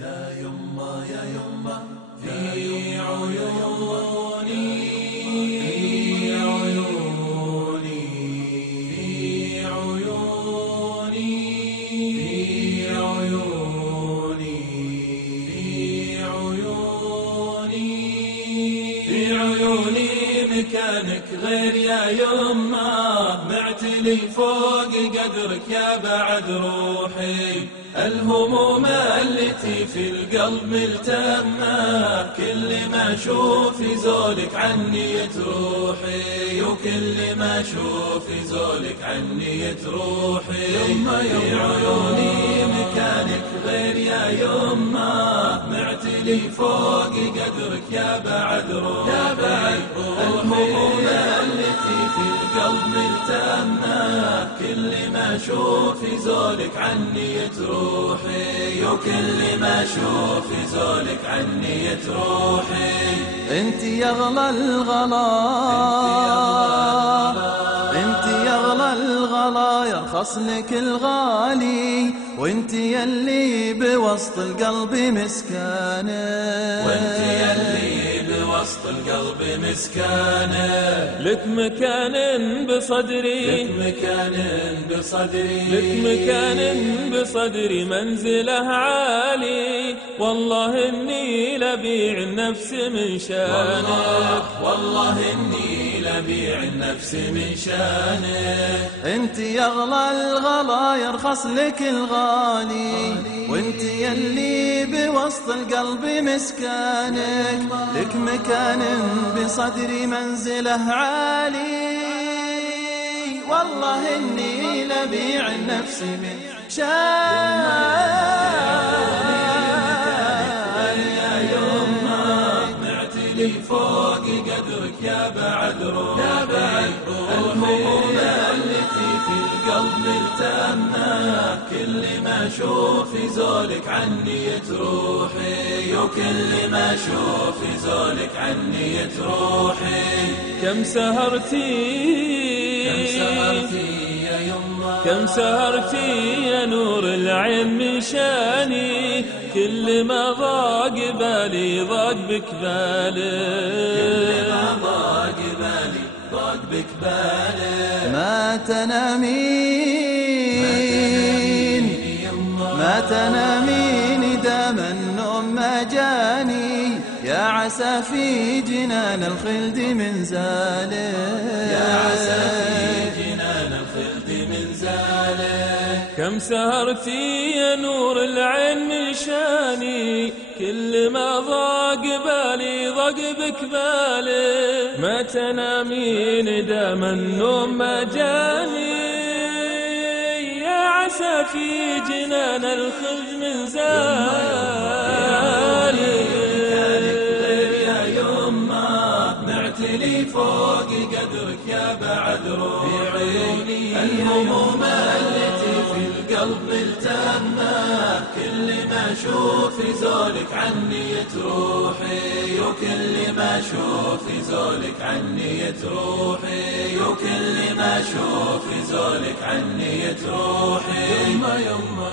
يا يما يا يما في عيوني في عيوني في عيوني في عيوني في عيوني في عيوني مكانك غير يا يما، معتلي فوق قدرك يا بعد روحي. الهموم التي في القلب ملتمة، كل ما اشوف زولك عني يتروحي، وكل ما اشوف زولك عني يتروحي. يما في عيوني مكانك غير يا يما، معتلي فوق قدرك يا بعد روحي. الهموم التي في القلب ملتمة، كل ما اشوف زولك عني يتروحي، وكل ما اشوف زولك عني يتروحي. انت يا اغلى الغلا، انت يا اغلى الغلا، يرخص لك الغالي، وانت يلي بوسط القلب مسكانه، وانت يلي بوسط القلب مسكانه. لك مكان بصدري، لك مكان بصدري، لك مكان بصدري منزله عالي، والله اني لبيع النفس من شانك، والله اني لبيع النفس من شانك. انت يا اغلى الغلا، يرخص لك الغالي، وانت يلي بوسط القلب مسكانك، لك مكان بصدري منزله عالي، والله اني لبيع النفس من شانك. معتلي فوق قدرك يا بعد روحي. الهموم التي في القلب ملتمة، كل ما اشوف زولك عني يتروحي، وكل ما اشوف زولك عني يتروحي. كم سهرتي كم سهرتي يا يما، كم سهرتي يا نور العين من شاني، كل ما ضاق بالي ضاق بك بالي، كل ما ضاق بالي ضاق بك بالي. ما تنامين ما تنامين دام النوم ما جاني، يا عسى في جنان الخلد من زاله، يا عسى في جنان الخلد من زاله. كم سهرتي يا نور العين من شاني، كل ما ضاق بالي ضاق بك بالي. ما تنامين دام النوم ما جاني، يا عسى في جنان الخلد من زالي. معتلي فوق قدرك يا بعد روحي. الهموم التي في القلب ملتمة، كل ما اشوف زولك عني يتروحي، وكل ما اشوف زولك عني يتروحي، وكل ما اشوف زولك عني يتروحي. يما يما